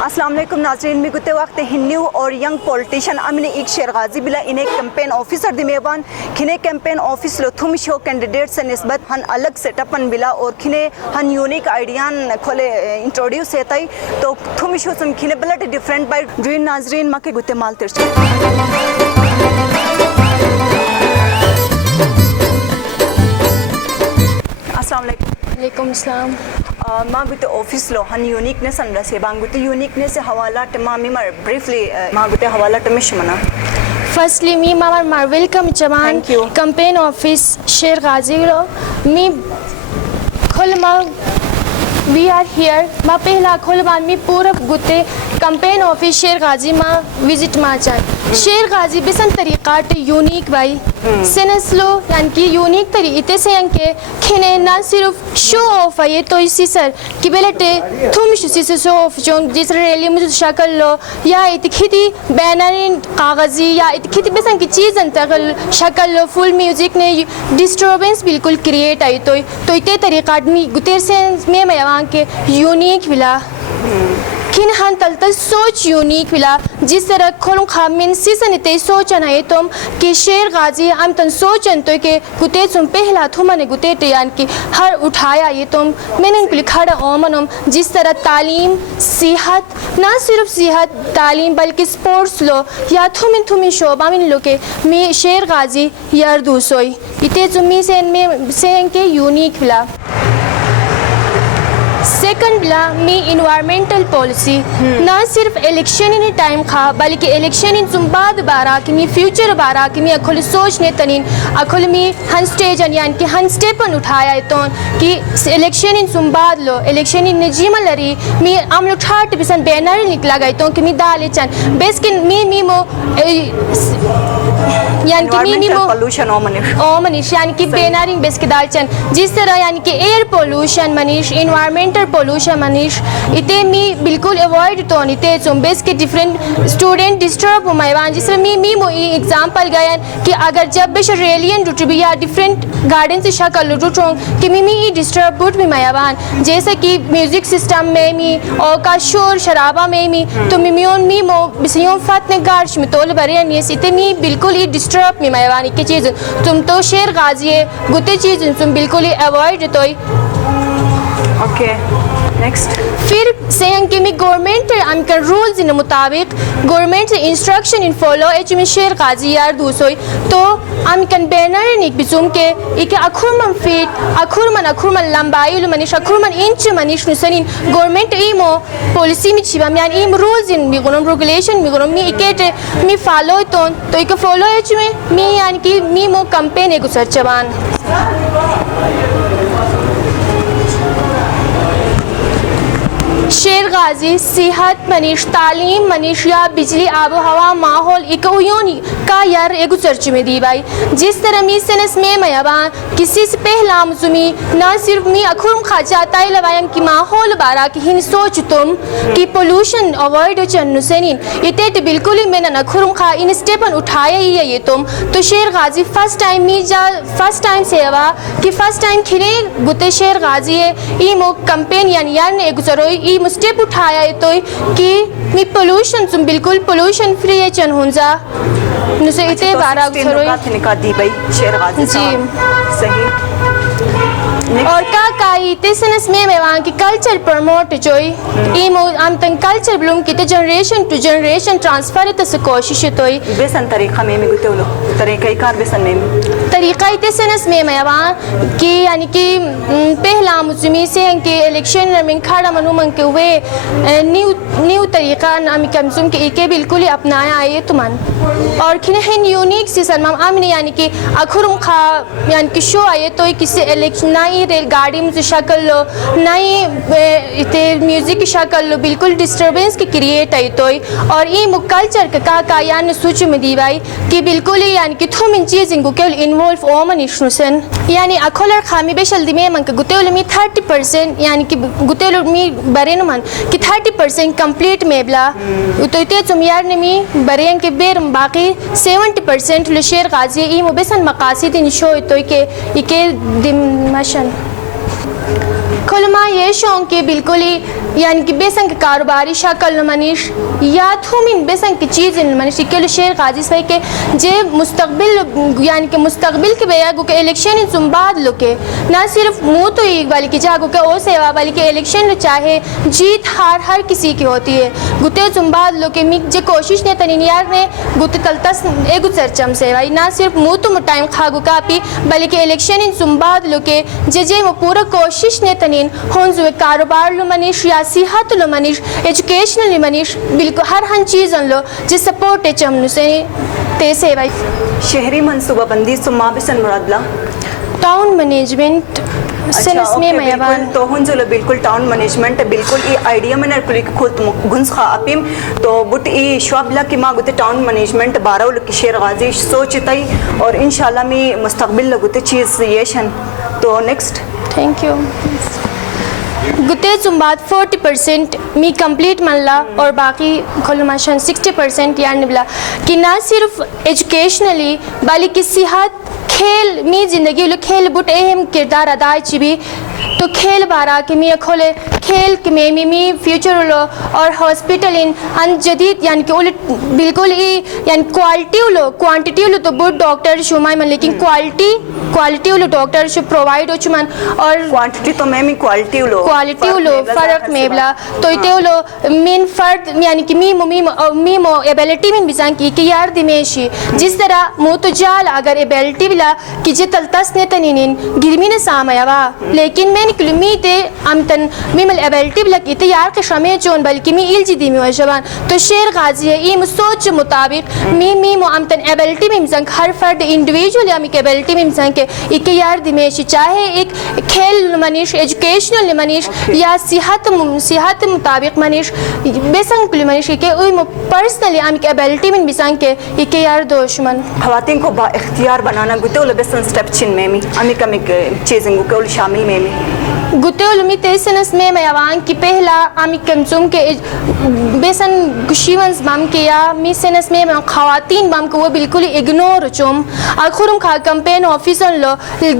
अस्सलाम वालेकुम नाज़रीन, मी गुते वक्त हिन्नू और यंग पॉलिटिशियन अमिन एक शेर गाजी बिला इन्हें कैंपेन ऑफिसर दिमेवान खिने कैंपेन ऑफिस लो थुम शो कैंडिडेट से निस्बत हन अलग सेटअपन बिला और खिने हन यूनिक आइडियान खोले इंट्रोड्यूस हेताई तो थुम show soon खिने blood different by ड्रीन नाज़रीन मके गुते माल तिरछ अस्सलाम वालेकुम सलाम माँ गुते ऑफिस लो हन यूनिकनेस अन रसे बांग गुते यूनिकनेस हवाला टमामी मर ब्रीफली माँ गुते हवाला टमिश मना फर्स्टली मी मार वेलकम जमान कैंपेन ऑफिस शेर गाजी लो मी खुल मा वी आर हियर मा पहला खुल मान मी पूरा गुते कैंपेन ऑफिस शेर गाजी मा विजिट मा जाए शेर गाजी बिसन तरीका टे यूनिक भाई सेनेस्लो यानी कि यूनिक तरी इते से अंके खिने ना सिर्फ शो ऑफ है तो इसी सर कि बेलटे तुम इसी से शो ऑफ जो जिस रैली मुझे शक्ल लो या इतखिती बैनर कागजी या इतखिती बिसन की चीज़ अंतगल शक्ल लो फुल म्यूजिक ने डिस्टर्बेंस बिल्कुल क्रिएट आई तो इते तरीका आदमी गुतेर से में मैं के यूनिक विला खिन हन तलतल सोच यूनिक विला जिस तरह खोलूं खामिन सीजन इते सोचन है तुम कि शेर गाजी हम तन सोचन तो के गुते तुम पहला थुमने गुते टियान की हर उठाया ये तुम मैंने कुल खड़ा ओमनम जिस तरह तालीम सेहत ना सिर्फ सेहत तालीम बल्कि स्पोर्ट्स लो या थुमिन शोबा मिन लो के मैं शेर गाजी यार दूसोई इते तुम से के यूनिक विला सेकंड ला मी इन्वायरमेंटल पॉलिसी ना सिर्फ इलेक्शन इन टाइम खा बल्कि इलेक्शन इन तुम बाद बारा कि मी फ्यूचर बारा कि मी अखुल सोचने तनिन अखुल मी हन स्टेज यानी कि हन स्टेपन उठाया तो कि इलेक्शन इन तुम बाद लो इलेक्शन इन नजीम लरी मी हम लोग 60% बैनर निकला गई तो कि मी दाले चन बेस कि मी मो यानी कि मी मो पोल्यूशन ओ मनीष यानी कि बैनरिंग बेस के दाल चन जिस तरह यानी कि air pollution Manish environmental pollution Manish इते मी बिल्कुल अवॉइड तो इते बेस के डिफरेंट स्टूडेंट डिस्टर्ब हो मैवान जिस मी मो एग्जांपल गया कि अगर जब बेश रेलियन रूट भी या डिफरेंट गार्डन से शक्ल रूट कि मी डिस्टर्ब रूट भी मैवान जैसे कि म्यूजिक सिस्टम में मी और का शोर शराबा में मी तो मी मो बिसियों फत ने गार्श में तोल भरे नहीं इते मी बिल्कुल ही डिस्टर्ब में मैवान की चीज़ तुम तो शेर गाजी गुते चीज़ तुम बिल्कुल ही अवॉइड तो ओके नेक्स्ट फिर से कि मी गवर्नमेंट अनकर रूल्स इन मुताबिक government instruction in follow H में शेर गाजी यार दूसोई तो हम कन बैनर निक बिजुम के इके अखुरमन फीट अखुरमन लंबाई मनीष अखुरमन इंच मनीष नुसनिन गवर्नमेंट इमो पॉलिसी में छिबा यानी इम रूल्स इन मिगुनम रेगुलेशन मिगुनम मी इके मी फॉलो तो इके फॉलो एच में मी यानी कि मी मो कैंपेन एक गुसर चबान शेर गाजी सेहत मनीष तालीम मनीष या बिजली आबो हवा माहौल इकोयोनी का यार एक चर्च में दी भाई जिस तरह मी सेनस में मयाबा किसी से पहला मुझमी ना सिर्फ मी अखुरम खा जाता है लवायम की माहौल बारा की हिन सोच तुम कि पोल्यूशन अवॉइड चन्नु सेनिन इते बिल्कुल ही मैंने अखुरम खा इन स्टेपन उठाया ही है ये तुम तो शेर गाजी फर्स्ट टाइम सेवा कि फर्स्ट टाइम खिले गुते शेर गाजी है ई मो कैंपेन यानी यार ने एक जरोई स्टेप उठाया है तो कि मी पोल्यूशन तुम बिल्कुल पोल्यूशन फ्री है चन हुंजा नुसे इते बारा सरोई निका दी भाई शेर गाजी जी सही और का इते सनस में वहाँ की कल्चर प्रमोट जोई इमो हम तंग कल्चर ब्लूम की जनरेशन टू जनरेशन ट्रांसफर तस कोशिश तोई बेसन तरीका में गुतेलो तरीका कार बेसन में तरीका इते सनस में वहाँ की यानी कि पहला मुझमी से के इलेक्शन में खड़ा मनु मन के वे न्यू तरीका नाम कमसुम के इके बिल्कुल ही अपनाया है तुमन और खिन यूनिक सी सलमा आमने यानी कि अखुरम खा यानी कि शो आए तो किसी इलेक्शन ना ही रेलगाड़ी में शक्ल लो ना ही इते म्यूजिक की शक्ल लो बिल्कुल डिस्टर्बेंस की क्रिएट आई तो और ये कल्चर का यानी सूची में दी भाई कि बिल्कुल ही यानी कि थुम इन चीज़ इनको केवल इन्वॉल्व ओमन इश्नुसन यानी अखोलर खामी बेशल दिमे मन के गुतेल में 30% यानी कि गुतेल मी बरेन मन कि 30% कंप्लीट मेबला तो इते तुम यार ने मी बरेन के बेर बाकी 70% लशेर गाजी ई मुबेसन मकासिद इन शो तो के इके दिमशन کل ما یہ شون کے بالکل ہی یعنی کہ بے سنگ کاروباری شکل منیش یا تھومین بے سنگ کی چیز منیش کہ شیر غازی سے کہ جے مستقبل یعنی کہ مستقبل کے بیا گو کہ الیکشن ان بعد لو کے نہ صرف منہ تو ایک والی کی جاگو کہ او سیوا والی کہ الیکشن چاہے جیت ہار ہر کسی کی ہوتی ہے گتے زمباد لو کہ میک جے کوشش نے تنین یار نے گتے تلتس ایگو چرچم سیوائی نہ صرف منہ تو ٹائم کھاگو کاپی بلکہ الیکشن ان زمباد لو کہ جے وہ پورا کوشش نے تنین ہونزو کاروبار لو منیش یا صحت لو منیش ایجوکیشنل منیش بالکل ہر ہن چیز لو جے سپورٹ چمنو سے تے سیوائی شہری منصوبہ بندی سما بسن مرادلہ ٹاؤن مینجمنٹ سنس میں میابان تو ہنزل بالکل ٹاؤن مینجمنٹ بالکل ای آئیڈیا میں نرکلی خود گنز خواہ اپیم تو بٹ ای شوابلا کی ماں گوتے ٹاؤن مینجمنٹ بارہ لکی شیر غازی سوچتائی اور انشاءاللہ میں مستقبل لگوتے چیز یشن تو نیکسٹ تھینک یو گتے زمباد 40% می کمپلیٹ منلا اور باقی کھلماشن 60% یعنی بلا کہ نہ صرف ایجوکیشنلی بلکہ صحت کھیل می زندگی لو کھیل بٹ اہم کردار ادا چی تو کھیل بارا کہ می کھولے کھیل کہ می فیوچر لو اور ہاسپٹل ان جدید یعنی کہ بالکل ہی یعنی کوانٹیٹی لو تو بٹ ڈاکٹر شومائی من لیکن کوالٹی لو ڈاکٹر شو پرووائڈ ہو چمن اور کوانٹیٹی تو میں کوالٹی لو فرق میں بلا تو اتے لو مین فرد یعنی کہ می مو ایبیلٹی من بزان کی یار دمیشی جس طرح مو تو جال اگر ایبیلٹی بلا کہ جے تلتس نے تنین گرمی نے سامیا وا لیکن میں نکل می تے امتن می مل ایبیلٹی بلا کی یار کے شمے چون بلکہ می ایل جی دی می جوان تو شیر غازی ہے ای سوچ مطابق می مو امتن ایبیلٹی میں مزن ہر فرد انڈیویجول یا می ایبیلٹی میں مزن کے ایک یار دمیشی چاہے ایک کھیل منیش ایجوکیشنل منیش یا صحت مطابق منیش بیسنگ کل منیش کہ اوی مو پرسنلی ام ایبیلٹی میں بسان کے ایک یار دوشمن خواتین کو با اختیار بنانا گتے ول بیسن سٹیپ چن میں امی کم چیزیں کو شامل میں گتے علمی تیسنس میں میوان کی پہلا آمی کمزوم کے بیسن گشیونز بام کے یا می سنس میں خواتین بام کو وہ بالکل اگنور چوم آخرم کھا کمپین آفیسر لو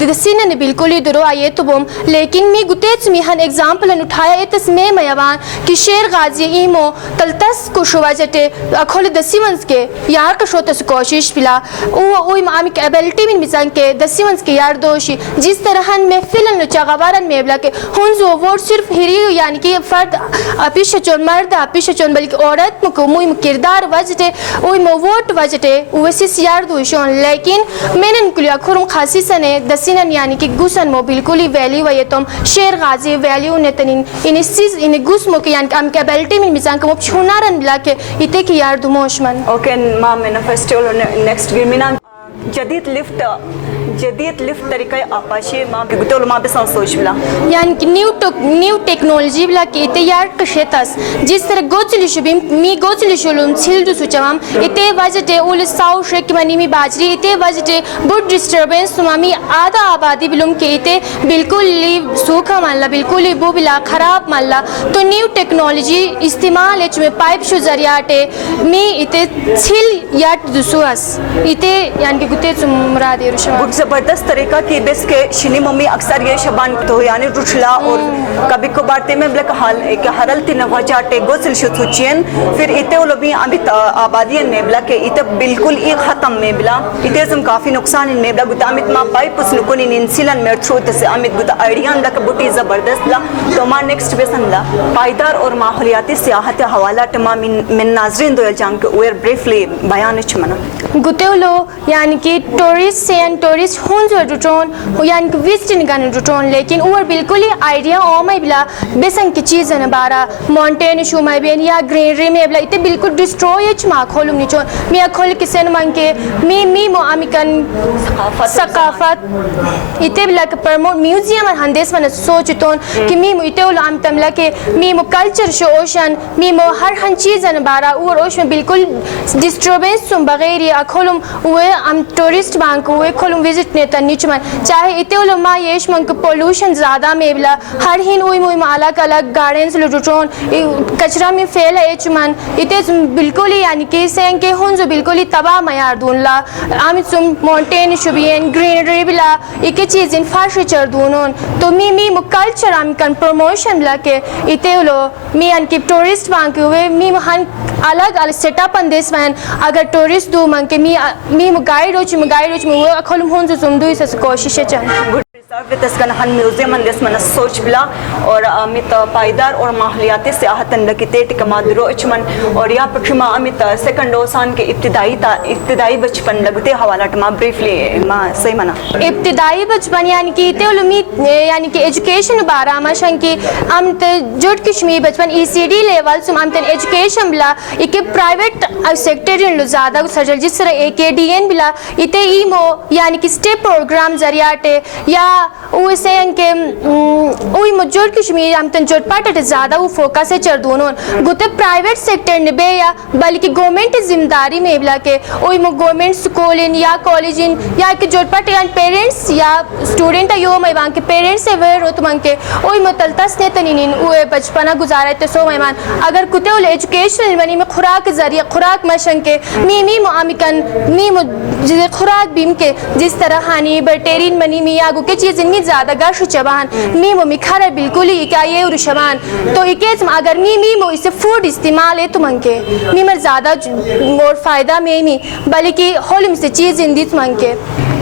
دسینہ نے بالکل ہی درو آئیے تو بوم لیکن می گتے چمیہن ایگزامپل اٹھایا ایتس میں میوان کی شیر غازی ایمو تلتس کو شوا جٹے اکھول دسیونز کے یار کا شوتس کوشش پلا اوی آمی کے ایبیلٹی من بزان کے دسیونز کے یار دوشی جس طرح محفلن لو چاگوارن میں کہ ہنزو ووٹ صرف ہری یعنی کہ فرد پیش چون مرد پیش چون بلکہ عورت موی کردار وجٹے اوی مو ووٹ وجٹے ویسی سیار دوشون لیکن میں نے نکلیا کھرم خاصی سنے دسینن یعنی کہ گوسن مو بالکل ہی ویلیو ہے تم شیر غازی ویلیو نے تنین ان سیز ان گوس مو کہ یعنی کہ ام کیبلٹی من میزان کو چھونارن بلا کے ایتے کی یار دوموشمن اوکے مام مینیفیسٹو نیکسٹ گرمینا جدید لفٹ طریقہ آپاشی ماں کے گتول ماں بسان سوچ بلا یعنی کہ نیو ٹیکنالوجی بلا کہ اتے یار کشیتاس جس طرح گوچلی شبیم می گوچلی شلوم چھل جو سوچوام اتے وجٹے اول ساو شرک منی می باجری اتے وجٹے بڑ ڈسٹربنس تمامی آدھا آبادی بلوم کے اتے بالکل لی سوکھا مالا بالکل لی بو بلا خراب مالا تو نیو ٹیکنالوجی استعمال اچ میں پائپ شو ذریعاٹے می اتے چھل یاٹ دسواس اتے یعنی کہ گتے مرادی رشوان زبردست طریقہ کی بس کے شنی ممی اکثر یہ شبان تو یعنی رٹھلا اور کبھی کبھار تے میں بلک حال کہ حرلتی نواجاٹے گوسل شو تھوچین پھر ایتے ولوبی امت آبادین میں بلا کہ ایتے بالکل ای ختم میں بلا ایتے زم کافی نقصان میں بلا گتا امت ما پائپ اس نکونی ننسلن میں تھرو تے امت گتا آئیڈیاں بلا کہ بوٹی زبردست بلا تو ما نیکسٹ بسن بلا پائیدار اور ماحولیاتی سیاحت حوالہ تمام من ناظرین دویل جان کے اویر بریفلی بیان چمنا گتے ولو یعنی کہ ٹورسٹ اینڈ ٹورسٹ ہونزو ڈوٹون یعنی کہ وزٹن گن ڈوٹون لیکن اوور بالکل ہی آئیڈیا اومائی بلا بیسن کی چیزن بارا مونٹین شومائی بین یا گرینری میں بلا اتے بالکل ڈسٹروی اچ ما کھولم نیچون می کھول کسن من کے می مو امکن ثقافت اتے بلا کہ پرموٹ میوزیم ہندس من سوچتون کہ می اتے ول ام تملا کہ می مو کلچر شو اوشن می مو ہر ہن چیزن بارا اور اوشن بالکل ڈسٹربنس سم بغیر کھولم وہ ام ٹورسٹ بانک وہ کھولم وزٹ ने तन्नी चमन चाहे इते उलो मा येश मन को पोल्यूशन ज़्यादा में बिला हर हिन उई मुई अलग अलग गार्डन्स लुटोन कचरा में फैल है चमन इते बिल्कुल ही यानी कि सें के हुन जो बिल्कुल ही तबाह मयार दूनला आम तुम माउंटेन शुबियन ग्रीनरी बिला इके चीज़ इंफ्रास्ट्रक्चर दूनों तो मी कल्चर आम कन प्रमोशन ला के इते उलो मी अन की टूरिस्ट वांग हुए मी हन अलग अलग सेटअप अंदेश वैन अगर टूरिस्ट दो मंग के मी गाइड रोच में वो अखलम हों जो तुम दो इस कोशिश चल वितस कन हन म्यूजियम अंदेश मन सोच बिला और अमित पायदार और माहौलियाती सियाहतन लकीते टिकमादरो अचमन और या पक्षमा अमित सेकंड ओसान के इब्तिदाई बचपन लगते हवाला टमा ब्रीफली मा सही मना इब्तिदाई बचपन यानी कि ते उम्मीद यानी कि एजुकेशन बारा मशं की हम जुट कश्मीर बचपन ECD लेवल सुम हम एजुकेशन बिला इके प्राइवेट सेक्टर इन ज़्यादा सजल जिस तरह AKDN बिला इते ईमो यानी कि स्टेप प्रोग्राम जरियाटे या उसे के उई मजूर कश्मीर हम तन जोट पाट ज़्यादा वो फोकस है चर दोनों गुते प्राइवेट सेक्टर निबे या बल्कि गवर्नमेंट जिम्मेदारी में बिला के उई मो गवर्नमेंट स्कूल इन या कॉलेज इन या के जोट पाट यान पेरेंट्स या स्टूडेंट यो मैं के पेरेंट्स से वे रोत मंग के उई मो तलतस ने तनिन उए बचपना गुजारा ते सो मेहमान अगर कुते उल एजुकेशन मनी में खुराक जरिए खुराक मशं के मी मो आमिकन मी मो खुराक बीम के जिस तरह हानि बटेरिन मनी मी या के चीज़ इनमें ज़्यादा गाश चबान मी मो मिखारा बिल्कुल ही क्या ये उरुशबान तो इके अगर मी मो इसे फूड इस्तेमाल है तुम के मी मर ज़्यादा और फ़ायदा में मी बल्कि होलम से चीज़ इंदी तुम के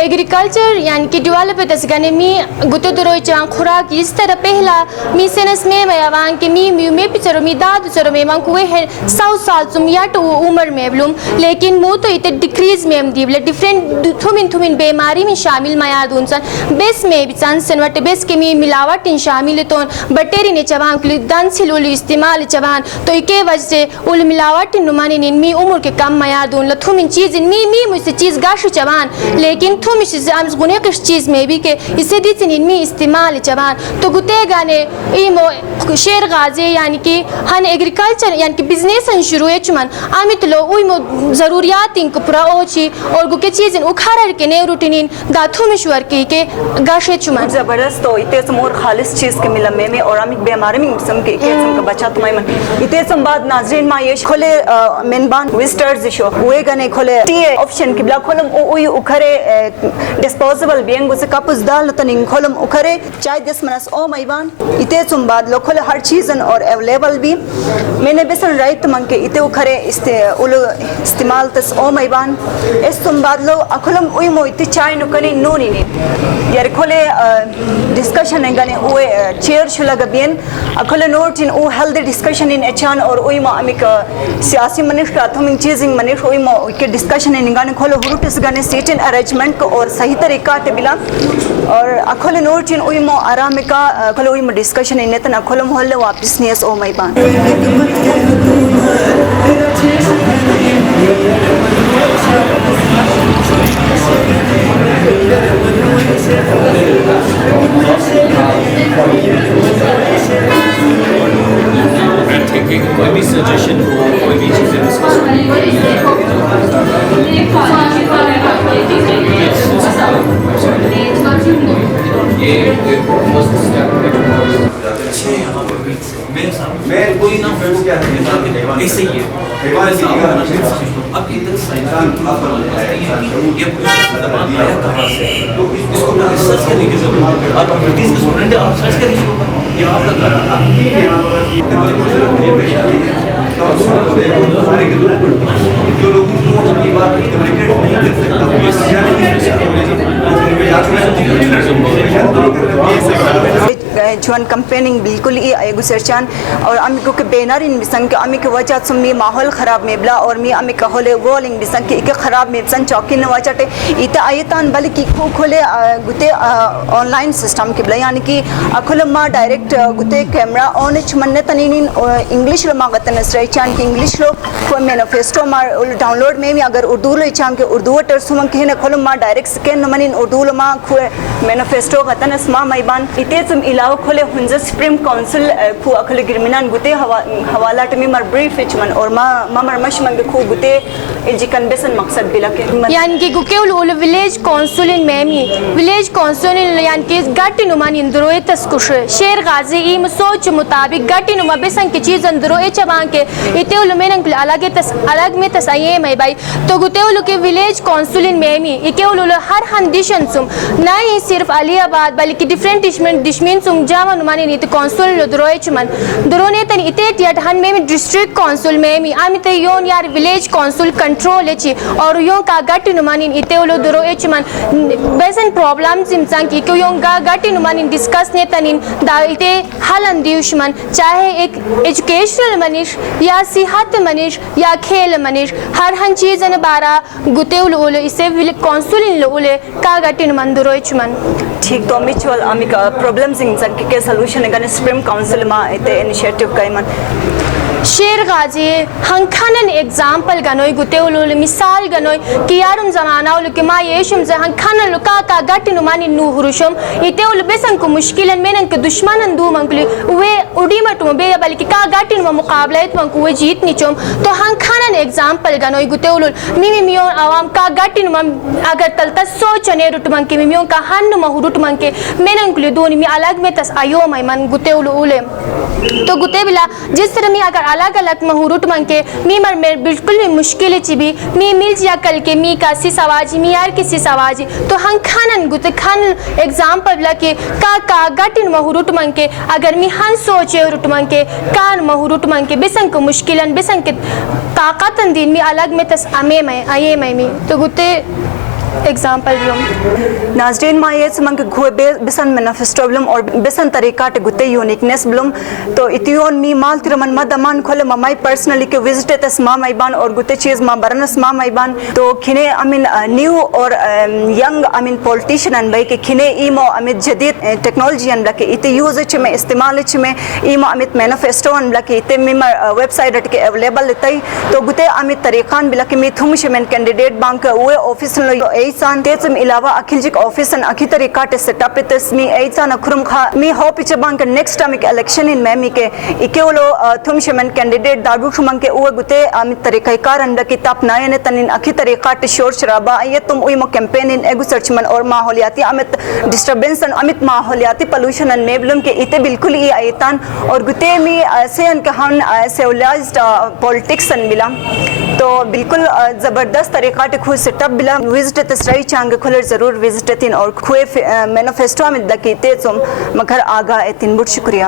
एग्रीकल्चर यानी कि डेवलप तसगने मी गुतो दरोई चां खुराक इस तरह पहला मी सेनस में मयावान के मी में पिचरो मी दाद चरो में मां कुए है 100 साल तुम या तो उम्र में ब्लूम लेकिन मो तो इते डिक्रीज में हम दीवले डिफरेंट थुमिन बीमारी में शामिल मया दूनसन बेस में भी चांसन वट बेस के मी मिलावट इन शामिल तो बटेरी ने चवान के दन सिलुल इस्तेमाल चवान तो इके वजह से उल मिलावट नुमानी निन मी उम्र के कम मया दून लथुमिन चीज मी मुझसे चीज गाश चवान लेकिन तुम इस गुने किस चीज़ में भी के इसे दी इनमें इस्तेमाल चबान तो गुते गाने ई शेर गाजे यानी कि हन एग्रीकल्चर यानी कि बिजनेस शुरू है चुमन आमित लो उई मो ज़रूरियात इनको पूरा ओची और गुके चीज़ उखार के ने रूटीन गाथों में शुर के गाशे चुमन ज़बरदस्त तो इते समोर खालिस चीज़ के मिला में और आमिक बेमारी में सम के सम का बच्चा तुम्हारे मन इते संबाद नाजरीन मा ये खोले मेनबान विजिटर्स शो हुए गाने खोले टी ऑप्शन के ब्लॉक खोलम उई उखरे डिस्पोजेबल बियंग उसे कपस दाल तनिंग खोलम उखरे चाय दस मनस ओ मैबान इते सुंबाद लो खोले हर चीज़न और अवेलेबल भी मैंने बेसन राइट मंग के इते उखरे इस्तेमाल तस ओ मैबान इस सुंबाद लो अखलम उई मो इते चाय नुकनी नूनी ने यार खोले डिस्कशन एंगने उए चेयर शुला गबियन अखले नोट इन ओ हेल्दी डिस्कशन इन एचान और उई मो अमिक सियासी मनिश का थमिंग चीजिंग मनिश उई मो के डिस्कशन एंगने खोले हुरुटिस गने सीट इन अरेंजमेंट को और सही तरीका ते बिला और अखले नोट इन उई मो आराम का अखले उई मो डिस्कशन इन तना अखले मोहल्ले वापस नियस ओ मैबान कोई भी सजेशन हो कोई भी चीज़ें डिस्कस मैं कोई ना ऐसे ही है अब इधर ये दबाव आया कहाँ से तो इसको रिसर्च करने की जरूरत है आप ब्रिटिश के स्टूडेंट आप सर्च करिए ये आपका जो लोग की बात कम्युनिकेट नहीं कर सकता जुआन कंपेनिंग बिल्कुल ही आएगु सरचान और अमी को के बैनर इन बिसंग के अमी के वजह से मी माहौल खराब में बला और मी अमी का होले वॉलिंग बिसंग के खराब में बिसंग चौकी न वजहते इते आयतान बल्कि को खोले गुते ऑनलाइन सिस्टम के बला यानी कि अखल मा डायरेक्ट गुते कैमरा ऑन चमन्ने तनिन इंग्लिश लो मागतन सरचान की इंग्लिश लो को मैनिफेस्टो मा डाउनलोड में अगर उर्दू लो चाम के उर्दू टर सुमन के न खोल मा डायरेक्ट स्कैन मनिन उर्दू लो मा मैनिफेस्टो गतन स्मा मैबान इते तुम इलाव खोले hunza supreme council khu akhli girminan gute hawala tami mar brief chman or ma mar mashman khu gute iljikan besan maqsad bilake yani ki guke ul village council in memi village council in yani ki gatti numan indro taskush sher ghazi im soch mutabik gatti numa besan ki cheez andro e chaban ke ite ul menan alag में तसाये मैं भाई तो गुते उल के village council इन meme इके उल हर हंदिशन सुम ना ही सिर्फ अलीबाद बल्कि different डिशमिन सुम जामा नुमानी नीत काउंसिल लो द्रोय चमन द्रोने तन इते टियट हन में डिस्ट्रिक्ट काउंसिल मेमी आमिते योन यार विलेज काउंसिल कंट्रोल एची और यों का गट्टी नुमानी इते उल द्रोय चमन बेसन प्रॉब्लम्स इमसान की को यों का गट्टी नुमानी डिस्कस ने तनिन दाइते हलन दियुशमन चाहे एक एजुकेशनल मनीष या सिहत मनीष या खेल मनीष हर हन चीज ने बारा गुते उल इसे काउंसिल इन लोले का गटिन मंदुरोय चमन ठीक तो म्यूचुअल अमिका प्रॉब्लम्स इन जंग के सॉल्यूशन गन सुप्रीम काउंसिल मा इते इनिशिएटिव काइमन शेर गाजी हंखानन एग्जांपल गनोय गुते उल मिसाल गनोय कि यारुम जमाना उल कि मा येशुम ज हंखानन लुका का गटिन नुमानी नुहुरुशम इते उल बेसन को मुश्किलन मेनन के दुश्मनन दू मंगली वे उडी मटु बे बल्कि का गटिन व मुकाबला इत मंकु वे जीत निचम तो हंखानन एग्जांपल गनोय गुते उल मिमियो आवाम का गटिन मम अगर तलता सोचने रुट मंके मिमियो का हन महुरुट मंके मेनन कुली दोनी मी अलग में तस आयो मन गुते उल तो गुते बिला जिस तरह मी अगर अलग अलग महुरुट मंके मी मर में बिल्कुल भी मुश्किल चिबी मी मिल जिया कल के मी का सी सवाजी मी यार किसी सवाजी तो हं खानन गुते खान एग्जांपल बिला के का गटिन महुरुट मंके अगर मी हन सोचे रुट मंके कान महुरुट मंके बेसन को मुश्किलन बेसन के ताकतन दिन मी अलग में तस अमे मैं आये मैं मी तो गुते एग्जांपल ब्लम नाजरीन मा ये समंग घुए बेसन मैनिफेस्टो ब्लम और बेसन तरीका टे गुते यूनिकनेस ब्लम तो इतियोन मी माल तिरमन मदमान खोले ममाई पर्सनली के विजिट तस मा माइबान और गुते चीज मा बरनस मा माइबान तो खिने आई मीन न्यू और यंग आई मीन पॉलिटिशियन अन भाई के खिने ईमो अमित जदीद टेक्नोलॉजी अन लके इते यूज च में इस्तेमाल च में ईमो अमित मैनिफेस्टो अन लके इते मिमर वेबसाइट के अवेलेबल लेतई तो गुते अमित तरीकान बिलके मी थुमश में कैंडिडेट बैंक वे ऑफिस लो ऐसान तेजम इलावा अखिलजिक ऑफिस अन अखि तरीका टे सेटअप तस मी ऐसान खुरम खा मी होप च bank next time election in meme के इकेलो थुमश में कैंडिडेट दादू खुमंग के वे गुते अमित तरीका कारन द किताब नायने तनिन अखि तरीका टे शोर शराबा ये तुम उइमो कैंपेन इन एगु सर्च मन और माहौलियाती अमित डिस्टरबेंस अन अमित माहौलियाती पोल्यूशन अन मेबलम के इते बिल्कुल ये आयतान और गुते मी से अन के हम सिविलाइज्ड पॉलिटिक्स अन मिला तो बिल्कुल ज़बरदस्त तरीका टे खुद सेटअप बिला विजिट तसराई चांग खुलर ज़रूर विजिट तिन और खुए मैनिफेस्टो में दकीते तुम मगर आगा तिन बुट शुक्रिया।